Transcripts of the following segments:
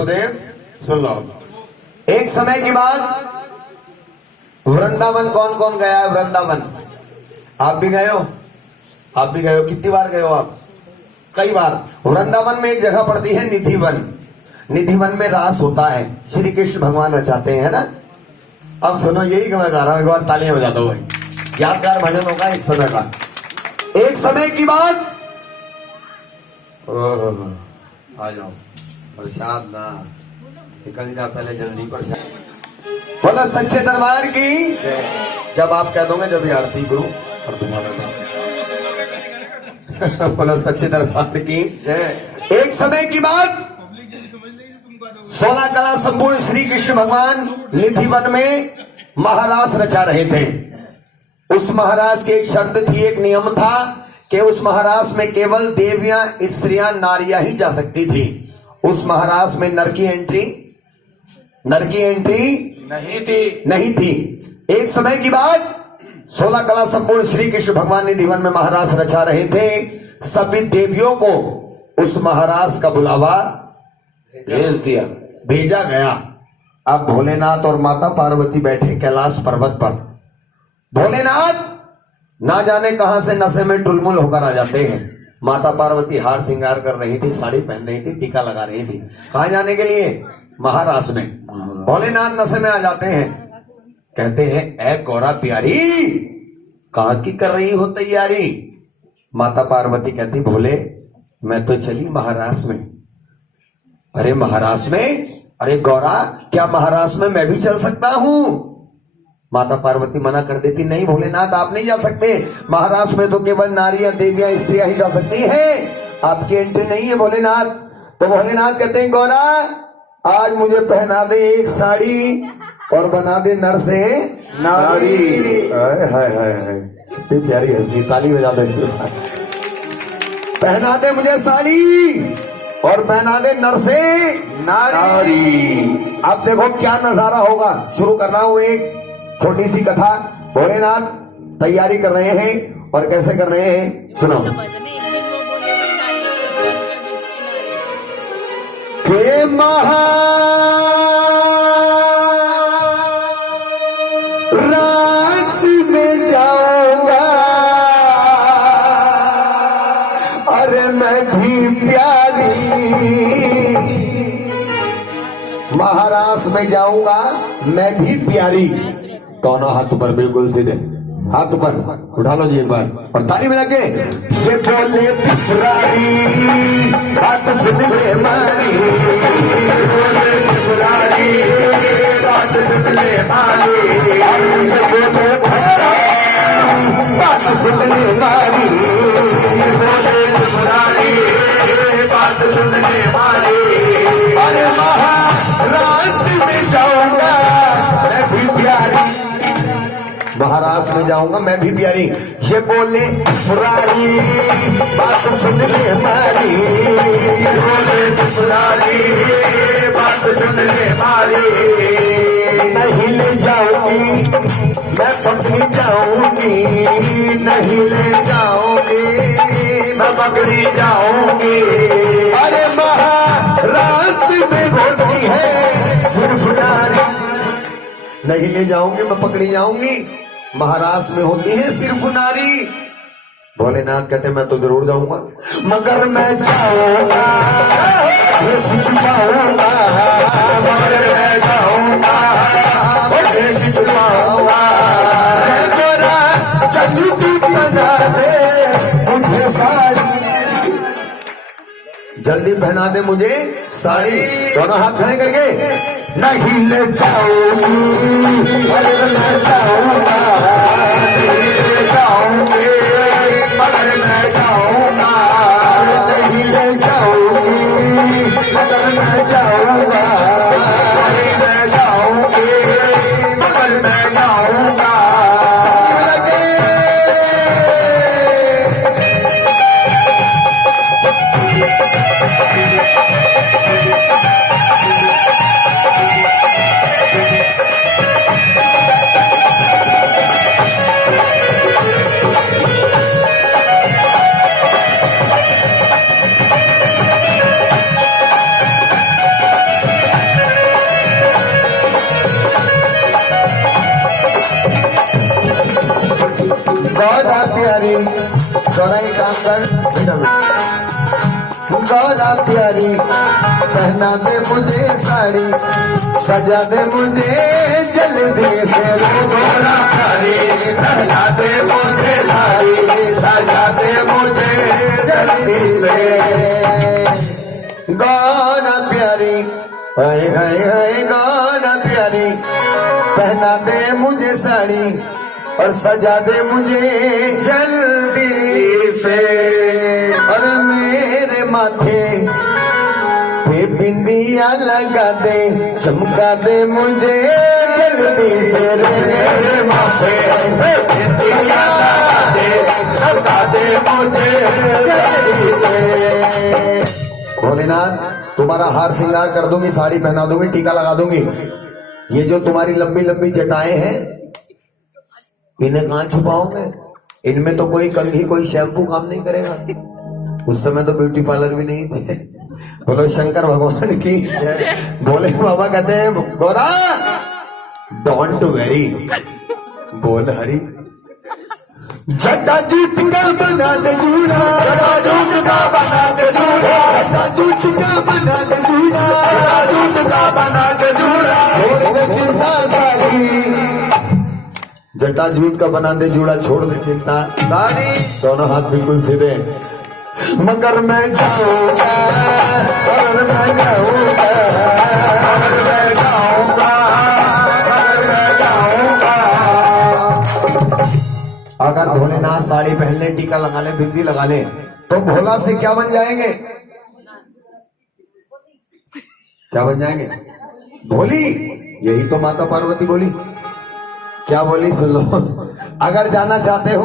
गुरुदेव सुन लो। एक समय की बात, वृंदावन कौन कौन गया है? वृंदावन आप भी गए हो? आप भी गए हो? कितनी बार गए हो आप? कई बार। वृंदावन में एक जगह पड़ती है निधिवन। निधिवन में रास होता है, श्री कृष्ण भगवान रचाते हैं ना। अब सुनो, यही मैं गा रहा हूं, एक बार तालियां बजा दो भाई। यादगार भजन होगा इस समय का। एक समय की बात, आ जाओ प्रसाद ना निकल जा, पहले जल्दी प्रसाद। बोला सच्चे दरबार की। जब आप कह दोगे जब आरती गुरु कर दूंगा मैं। बोला सच्चे दरबार की। एक समय की बात, 16 कला संपूर्ण श्री कृष्ण भगवान निधिवन में महारास रचा रहे थे। उस महारास की एक शर्त थी, एक नियम था कि उस महारास में केवल देवियां, स्त्रियां, नारियां ही जा सकती थी। उस महारास में नर की एंट्री नहीं थी। एक समय की बात, 16 कला संपूर्ण श्री कृष्ण भगवान निधिवन में महारास रचा रहे थे। सभी देवियों को उस महारास का बुलावा भेजा गया। अब भोलेनाथ और माता पार्वती बैठे कैलाश पर्वत पर। भोलेनाथ ना जाने कहां से नशे में टुलमुल होकर आ जाते हैं। माता पार्वती हार श्रृंगार कर रही थी, साड़ी पहन रही थी, टीका लगा रही थी। कहां जाने के लिए? महारास में। भोलेनाथ नशे में आ जाते हैं, कहते हैं ऐ गौरा प्यारी, कहां की कर रही हो तैयारी? माता पार्वती कहती, भोले मैं तो चली महारास में। अरे महारास में? अरे गौरा, क्या महारास में मैं भी चल सकता हूं? माता पार्वती मना कर देती, नहीं भोलेनाथ आप नहीं जा सकते। महारास में तो केवल नारियां, देवियां, स्त्रियां ही जा सकती हैं, आपकी एंट्री नहीं है भोलेनाथ। तो भोलेनाथ कहते हैं, गौरा आज मुझे पहना दे एक साड़ी और बना दे नर से नारी। हाय हाय हाय, कितनी प्यारी हंसी, ताली बजा दे। पहना दे मुझे साड़ी और पहना दे नर से नारी। अब देखो क्या नजारा होगा। शुरू कर रहा हूं एक छोटी सी कथा। भोलेनाथ तैयारी कर रहे हैं और कैसे कर रहे हैं सुनो। के महाराज में जाऊंगा, अरे मैं भी प्यारी। महाराज में जाऊंगा मैं भी प्यारी। दोनों हाथ ऊपर, बिल्कुल सीधे हाथ ऊपर उठा लो जी एक बार और ताली बजा के। ये बोले पिसरारी बात सुन ले मारी, बोले पिसरारी बात सुन ले मारी, बात सुन ले मारी, बोले पिसरारी बात सुन ले मारी। अरे महाराज में जाऊंगा मैं भी प्यारी, महाराज में जाऊंगा मैं भी प्यारी। ये बोले पुरानी बात सुन ले मारी, बोले पुरानी बात सुन ले मारी। नहीं ले जाऊंगी मैं पकड़ी जाऊंगी, नहीं ले जाऊंगी मैं पकड़ी जाऊंगी। अरे महाराज में होती है सिर्फ नारी। नहीं ले जाऊंगी मैं पकड़ी जाऊंगी, महाराज में होती है सिर्फ नारी। भोलेनाथ कहते मैं तो जरूर जाऊंगा, मगर मैं जाऊंगा छुपाऊंगा, मगर मैं जाऊंगा छुपाऊंगा। जल्दी बना दे मुझे साड़ी, जल्दी पहना दे मुझे साड़ी। दोनों हाथ खड़े करके। नहीं ले जाऊंगी अरे मैं जाऊंगा, नहीं ले जाऊंगी मगर मैं जाऊंगा, नहीं ले जाऊंगी मगर मैं जाऊंगा, नहीं ले जाऊंगी मगर मैं जाऊंगा। गौरा प्यारी गौरा एक काम कर बेटा गौरा प्यारी पहना दे मुझे साड़ी सजा दे मुझे जल्दी से गौरा प्यारी पहना दे मुझे साड़ी सजा दे मुझे जल्दी से गौरा प्यारी हाय हाय हाय गौरा प्यारी पहना दे मुझे साड़ी और सजा दे मुझे जल्दी से और मेरे माथे पे बिंदिया लगा दे चमका दे मुझे जल्दी से मेरे माथे पे बिंदिया लगा दे चमका दे मुझे जल्दी से। भोलेनाथ तुम्हारा हार श्रृंगार कर दूंगी साड़ी पहना दूंगी टीका लगा दूंगी ये जो तुम्हारी लंबी लंबी जटाएं हैं इन्हें कहाँ छुपाओगे इनमें तो कोई कंघी कोई शैम्पू काम नहीं करेगा उस समय तो ब्यूटी पार्लर भी नहीं थे बोलो शंकर भगवान की बोले बाबा कहते हैं गोरा डोंट वेरी बोल हरी जटा जूट का बना दे जूड़ा जटा जूट का बना दे जूड़ा जटा जूट का बना दे जूड़ा जटा जूट का बना दे जूड़ा चिंता सारी जटा जूट का बना दे जूड़ा छोड़ दे चिंता सारी दोनों हाथ बिल्कुल सीधे मगर मैं जाऊंगा और मैं जाऊंगा और मैं जाऊंगा और मैं जाऊंगा। अगर भोलेनाथ साड़ी पहन ले टीका लगा ले बिंदी लगा ले तो भोला से क्या बन जाएंगे क्या बन जाएंगे भोली यही तो माता पार्वती बोली क्या बोली सुन लो अगर जाना चाहते हो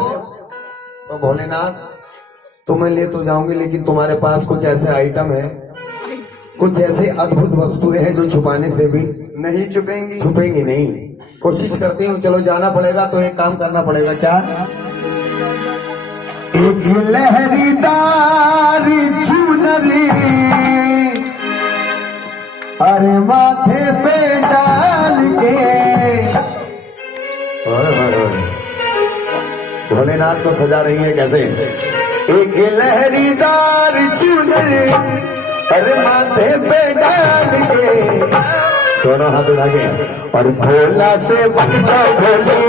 तो भोलेनाथ तुम्हें ले तो जाऊंगी लेकिन तुम्हारे पास कुछ ऐसे आइटम है कुछ ऐसे अद्भुत वस्तुएं हैं जो छुपाने से भी नहीं छुपेंगी नहीं कोशिश करती हूँ चलो जाना पड़ेगा तो एक काम करना पड़ेगा क्या एक लहरीदार चुनरी अरे माथे पे डाल के भोलेनाथ को सजा रही है कैसे एक लहरीदार चुनरी अरे माथे पे डाल के दोनों हाथ उठा के और भोला से बनता भोले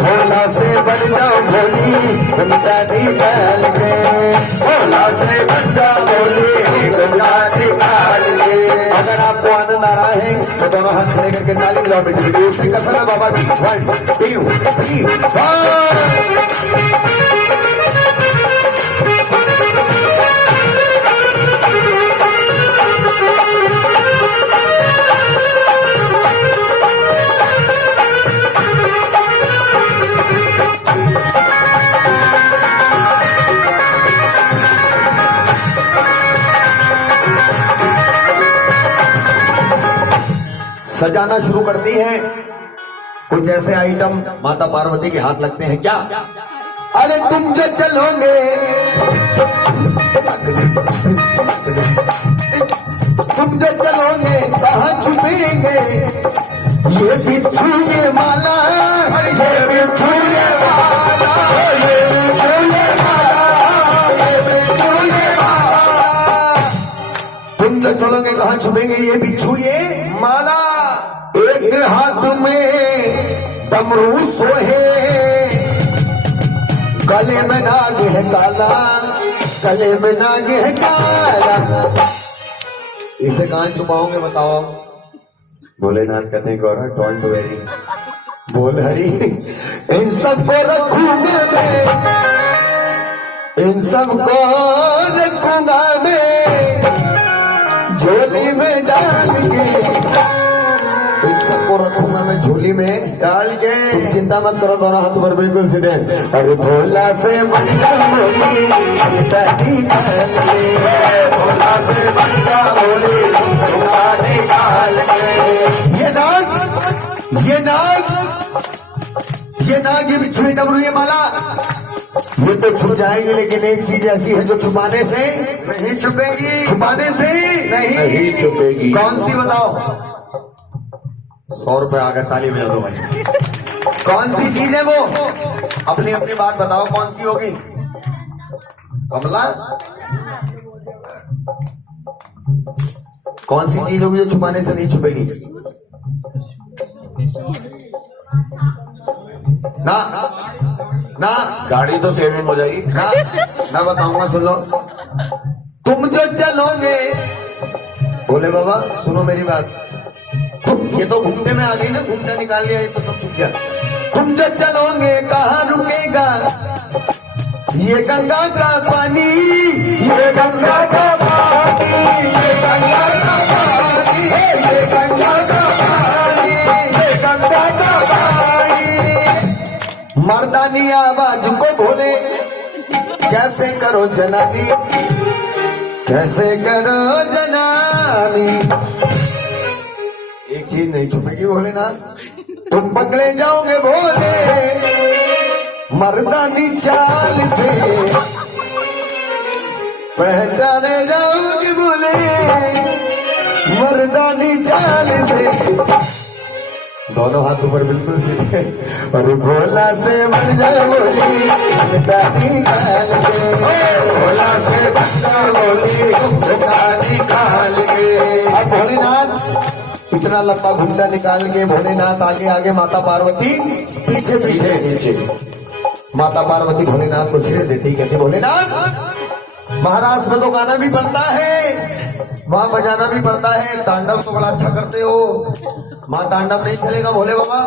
भोला से बनता भोली गंगा निकाल के भोला से बनता भोली गंगा निकाल के। अगर आपको आनंद आ रहा है तो दोनों हाथ खड़े करके ताली मिलाओ बेटी से कसम है बाबा की 1 2 सजाना शुरू करती है कुछ ऐसे आइटम माता पार्वती के हाथ लगते हैं क्या अरे तुम जो चलोगे तुम जो चलोगे कहाँ छुपेंगे ये बिच्छू ये माला ये बिच्छू ये माला ये बिच्छू ये माला ये बिच्छू ये माला तुम जो चलोगे कहाँ छुपेंगे ये बिच्छू ये माला एक हाथ में डमरू सोहे गले में नाग है काला गले में नाग है काला इसे कहाँ छुपाओगे बताओ भोलेनाथ कहते हैं गौरा डोंट वेरी बोल हरी इन सबको रखूंगा मैं इन सबको रखूंगा मैं झोली में डाल के सबको रखूंगा मैं झोली में डाल के तुम चिंता मत करो दोनों हाथ पर बिल्कुल सीधे अरे भोला से बनता भोली भोला से बनता भोली ये नाग ये बिच्छू डमरू ये माला ये तो छुप जाएंगे लेकिन एक चीज ऐसी है जो छुपाने से नहीं छुपेगी छुपाने से नहीं छुपेगी कौन सी बताओ 100 रुपए आ गए, ताली बजा दो भाई। कौन सी चीज है वो? अपनी अपनी बात बताओ, कौन सी होगी? कमला, कौन सी चीज होगी जो छुपाने से नहीं छुपेगी? ना ना, गाड़ी तो सेविंग हो जाएगी ना, मैं बताऊंगा, सुन लो। तुम जो चलोगे, बोले बाबा सुनो मेरी बात, ये तो घूमने में आ गई ना, घूमने निकाल लिया, ये तो सब छुप गया। तुम जो चलोगे कहाँ रुकेगा ये गंगा का पानी, ये गंगा का पानी, ये गंगा का पानी, ये गंगा का पानी, ये गंगा का पानी। मर्दानी आवाज को बोले कैसे करो जनानी, कैसे करो जनानी। एक चीज नहीं छुपेगी भोलेनाथ, तुम पकड़े जाओगे भोले मर्दानी चाल से, पहचाने जाओगे भोले मर्दानी चाल से। दोनों हाथ ऊपर बिल्कुल सीधे, और भोला से बन जाए बोली मर्दानी काल के, भोला से बन जाए बोली मर्दानी काल के। अब भोलेनाथ इतना लंबा घुंडा निकाल के, भोलेनाथ आगे आगे, माता पार्वती पीछे पीछे। माता पार्वती भोलेनाथ को छेड़ देती, कहती भोलेनाथ महाराष्ट्र में तो गाना भी पड़ता है, वहां बजाना भी पड़ता है, तांडव तो बड़ा अच्छा करते हो, मां तांडव नहीं चलेगा भोले बाबा,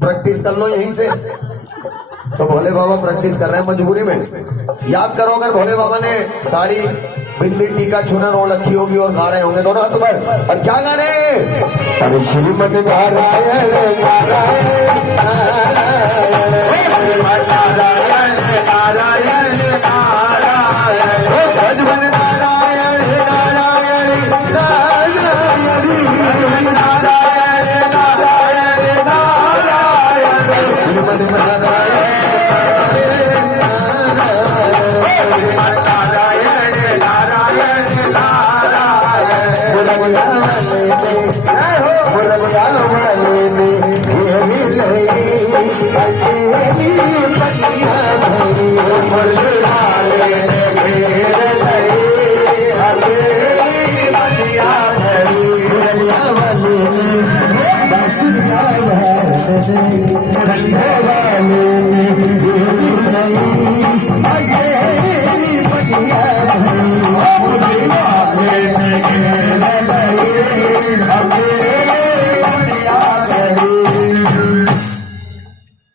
प्रैक्टिस कर लो यहीं से। तो भोले बाबा प्रैक्टिस कर रहे हैं मजबूरी में। याद करो, अगर भोले बाबा ने साड़ी बिंदी टीका चुनर ओढ़ रखी होगी और गा रहे होंगे दोनों हाथ पर, और क्या गा रहे हैं? अरे श्रीमन नारायण नारायण नारायण नारायण नारायण नारायण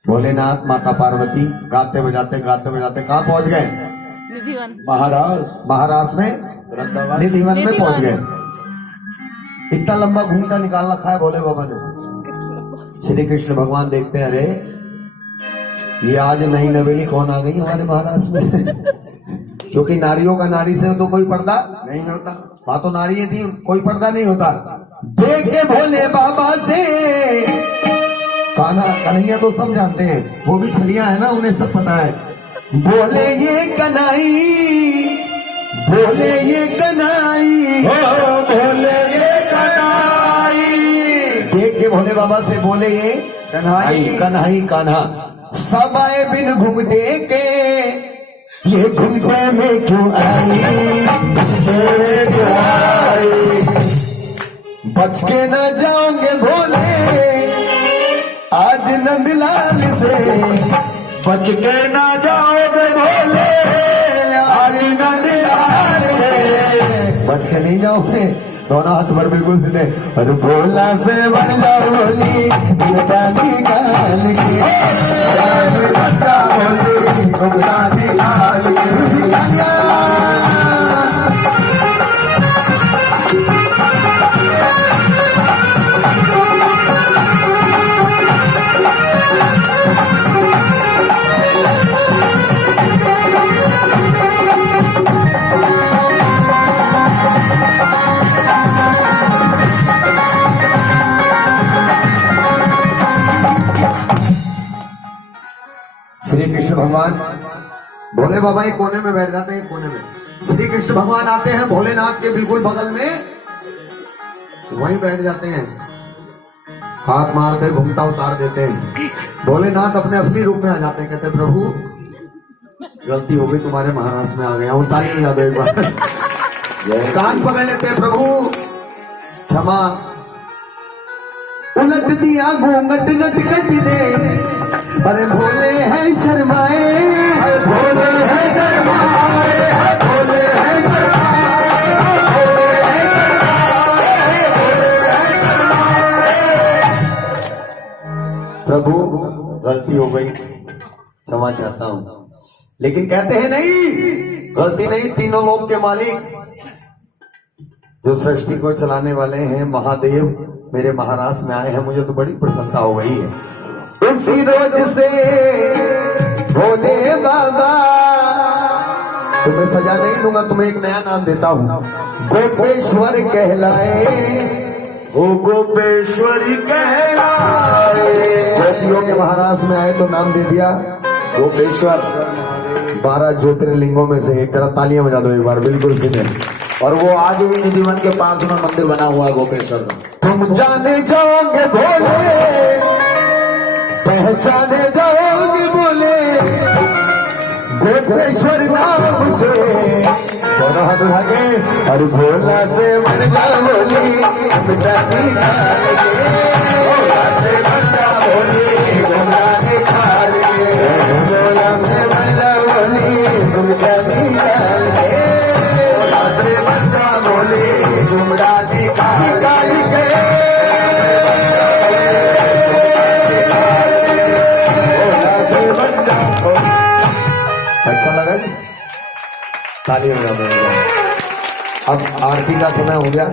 भोलेनाथ माता पार्वती गाते बजाते कहाँ पहुंच गए? महाराष्ट्र में निधिवन में पहुंच गए। इतना लंबा घूंघटा निकाल रखा है भोले बाबा ने। श्री कृष्ण भगवान देखते हैं, अरे ये आज नई नवेली कौन आ गई हमारे महाराष्ट्र में क्योंकि नारियों का नारी से तो कोई पर्दा नहीं होता, वहां तो नारी थी, कोई पर्दा नहीं होता। देख के भोले बाबा से कान्हा कन्हैया तो सब जानते हैं, वो भी छलिया है ना, उन्हें सब पता है। बोले ये कन्हई, बोले ये कन्हई, बोले ये कन्हई। देख के भोले बाबा से बोले ये कन्हई, कन्हई कान्हा सब आए बिन घुमटे के, ये घुमटे में क्यों आई, बच के न जाओगे भोले आज नंदलाल से, बच के ना जाओगे भोले आज नंदलाल से, बच के नहीं जाओगे। दोनों हाथ पर बिल्कुल सीधे, और भोला से बन जाओ बोली मर्दानी काल की, मर्दानी काल की। श्री कृष्ण भगवान भोले बाबा एक कोने में बैठ जाते हैं, एक कोने में श्री कृष्ण भगवान आते हैं भोलेनाथ के बिल्कुल बगल में, वहीं बैठ जाते हैं। हाथ मारते घुमटा उतार देते हैं। भोलेनाथ अपने असली रूप में आ जाते हैं, कहते प्रभु गलती हो गई, तुम्हारे महाराज में आ गया हूँ, ताली बजा दो एक बार। कान पकड़ लेते हैं, प्रभु क्षमा। उलट दिया घूंघट नटखट ने, अरे भोले हैं शर्माए, अरे भोले हैं शर्माए, भोले हैं शर्माए, भोले हैं शर्माए, प्रभु गलती हो गई, क्षमा चाहता हूं। लेकिन कहते हैं नहीं, गलती नहीं, तीनों लोक के मालिक जो सृष्टि को चलाने वाले हैं महादेव मेरे महाराज में आए हैं, मुझे तो बड़ी प्रसन्नता हो गई है। उसी रोज से भोले बाबा तुम्हें सजा नहीं दूंगा, तुम्हें एक नया नाम देता हूं, गोपेश्वर कहलाए, वो गोपेश्वरी कहलाए। गोपियों के महाराज में आए तो नाम दे दिया गोपेश्वर। 12 ज्योतिर्लिंगों में से एक। तरह तालियां बजा दो एक बार, बिल्कुल सीधे। और वो आज भी निधिवन के पास में मंदिर बना हुआ है गोपेश्वर का। तुम जाने जाओगे भोले, पहचाने जाओगे बोले, गोपेश्वर नाम से दोनों हाथ उठा के, और भोला से मर जा बोली, बेटा भोला से मर जा बोली, भोला निकाल के, भोला से मर जा बोली, बेटा निकाल के, भोला से मर जा बोली, जुमड़ा निकाल के। अच्छा लगा जी, तालियां बजा दो। अब आरती का समय हो गया।